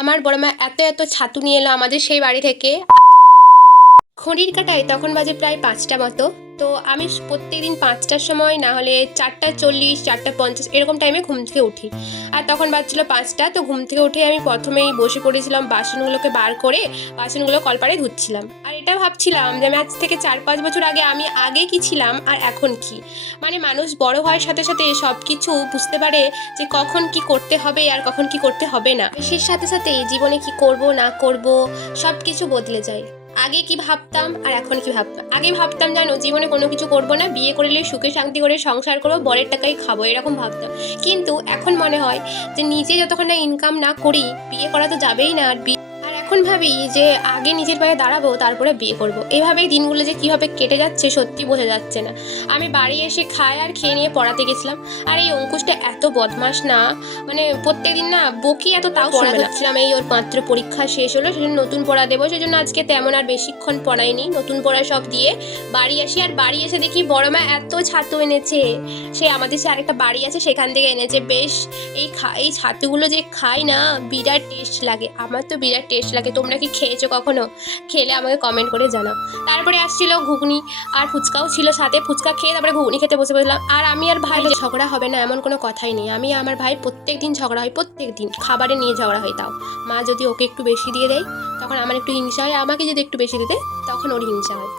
আমার বড় মা এত এত ছাতু নিয়ে এলো আমাদের সেই বাড়ি থেকে। ঘড়ির কাঁটায় তখন বাজে প্রায় ৫টা মতো। তো আমি প্রত্যেকদিন ৫টার সময় না হলে ৪টা ৪০ ৪টা ৫০ এরকম টাইমে ঘুম থেকে উঠি। আর তখন বাজছিল ৫টা। তো ঘুম থেকে উঠে আমি প্রথমেই বসে পড়েছিলাম বাসনগুলোকে বার করে, বাসনগুলো কলপাড়ে ধুচ্ছিলাম। আর এটা ভাবছিলাম যে আমি আজ থেকে ৪-৫ বছর আগে আমি আগে কি ছিলাম আর এখন কি। মানে মানুষ বড় হওয়ার সাথে সাথে সব কিছু বুঝতে পারে যে কখন কি করতে হবে আর কখন কি করতে হবে না। বয়সের সাথে সাথে জীবনে কি করব না করব সব কিছু বদলে যায়। আগে কি ভাবতাম আর এখন কি ভাবতাম। আগে ভাবতাম জানো জীবনে কোনো কিছু করব না, বিয়ে করলে সুখে শান্তি করে সংসার করবো, বরের টাকায় খাবো, এরকম ভাবতাম। কিন্তু এখন মনে হয় যে নিজে যতক্ষণ না ইনকাম না করি বিয়ে করা তো যাবেই না। আর এখন ভাবি যে আগে নিজের পায়ে দাঁড়াবো তারপরে বিয়ে করব। এভাবেই দিনগুলো যে কীভাবে কেটে যাচ্ছে সত্যি বোঝা যাচ্ছে না। আমি বাড়ি এসে খাই আর খেয়ে নিয়ে পড়াতে গেছিলাম। আর এই অঙ্কুশটা এত বদমাস না, মানে প্রত্যেকদিন না বকি এত তাও পড়া যাচ্ছিলাম। এই ওর মাত্র পরীক্ষা শেষ হলো, সেজন্য নতুন পড়া দেবো, সেজন্য আজকে তেমন আর বেশিক্ষণ পড়াইনি। নতুন পড়া সব দিয়ে বাড়ি আসি। আর বাড়ি এসে দেখি বড় মা এত ছাতু এনেছে। সে আমাদের সে আরেকটা বাড়ি আছে সেখান থেকে এনেছে। বেশ এই ছাতুগুলো যে খাই না বিরাট টেস্ট লাগে। আমার তো বিরাট টেস্ট লাগে। তোমরা কি খেয়েছো কখনো? খেলে আমাকে কমেন্ট করে জানাও। তারপরে আসছিল ঘুগনি আর ফুচকাও ছিল সাথে। ফুচকা খেয়ে তারপরে ঘুগনি খেতে বসে পড়লাম। আর আমি আর ভাই ঝগড়া হবে না এমন কোনো কথাই নেই। আমি আমার ভাই প্রত্যেক দিন ঝগড়া হয়, প্রত্যেক দিন খাবারে নিয়ে ঝগড়া হয়। তাও মা যদি ওকে একটু বেশি দিয়ে দেয় তখন আমার একটু হিংসা হয়, আমাকে যদি একটু বেশি দিয়ে দেয় তখন ওর হিংসা হয়।